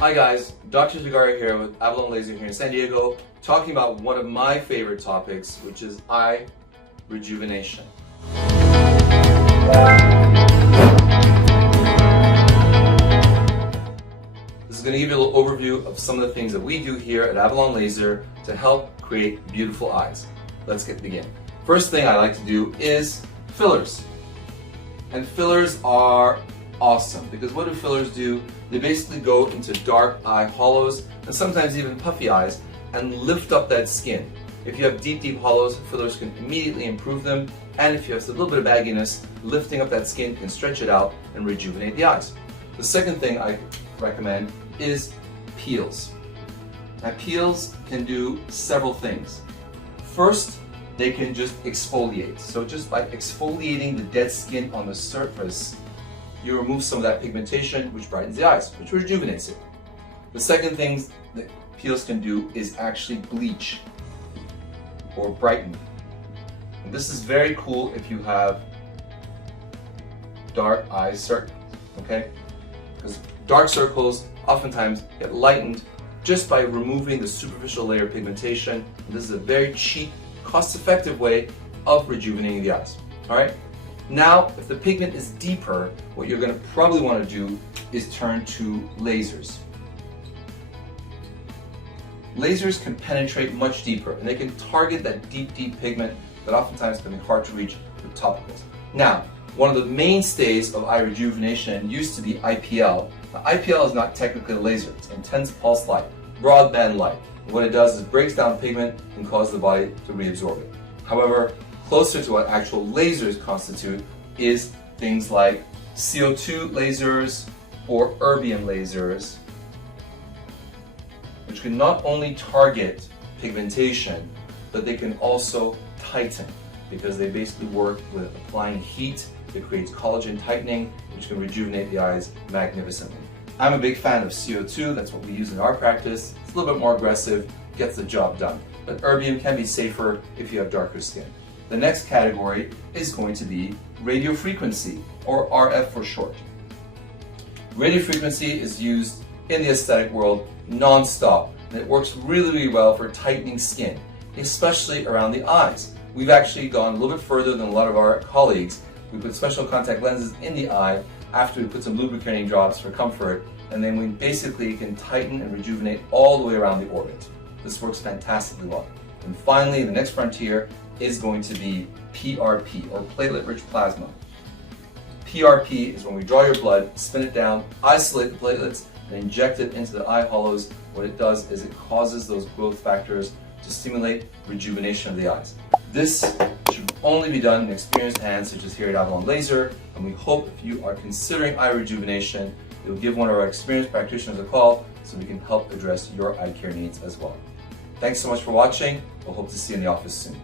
Hi guys, Dr. Tirgari here with Avalon Laser here in San Diego, talking about one of my favorite topics, which is eye rejuvenation. This is going to give you a little overview of some of the things that we do here at Avalon Laser to help create beautiful eyes. Let's begin. First thing I like to do is fillers. And fillers are awesome because what do fillers do? They basically go into dark eye hollows and sometimes even puffy eyes and lift up that skin. If you have deep hollows, fillers can immediately improve them, and if you have a little bit of bagginess, lifting up that skin can stretch it out and rejuvenate the eyes. The second thing I recommend is peels. Now peels can do several things. First, they can just exfoliate. So just by exfoliating the dead skin on the surface, you remove some of that pigmentation, which brightens the eyes, which rejuvenates it. The second thing that peels can do is actually bleach or brighten. And this is very cool if you have dark eye circles, okay? Because dark circles oftentimes get lightened just by removing the superficial layer of pigmentation. And this is a very cheap, cost-effective way of rejuvenating the eyes, all right? Now, if the pigment is deeper, what you're going to probably want to do is turn to lasers. Lasers can penetrate much deeper, and they can target that deep pigment that oftentimes can be hard to reach with topicals. Now, one of the mainstays of eye rejuvenation used to be IPL. Now, IPL is not technically a laser. It's intense pulse light, broadband light. And what it does is it breaks down pigment and causes the body to reabsorb it. However, closer to what actual lasers constitute is things like CO2 lasers or erbium lasers, which can not only target pigmentation, but they can also tighten because they basically work with applying heat that creates collagen tightening, which can rejuvenate the eyes magnificently. I'm a big fan of CO2, that's what we use in our practice. It's a little bit more aggressive, gets the job done. But erbium can be safer if you have darker skin. The next category is going to be radiofrequency, or RF for short. Radiofrequency is used in the aesthetic world non-stop, and it works really well for tightening skin, especially around the eyes. We've actually gone a little bit further than a lot of our colleagues. We put special contact lenses in the eye after we put some lubricating drops for comfort, and then we basically can tighten and rejuvenate all the way around the orbit. This works fantastically well. And finally, the next frontier is going to be PRP, or platelet-rich plasma. PRP is when we draw your blood, spin it down, isolate the platelets, and inject it into the eye hollows. What it does is it causes those growth factors to stimulate rejuvenation of the eyes. This should only be done in experienced hands, such as here at Avalon Laser, and we hope if you are considering eye rejuvenation, you'll give one of our experienced practitioners a call so we can help address your eye care needs as well. Thanks so much for watching. We'll hope to see you in the office soon.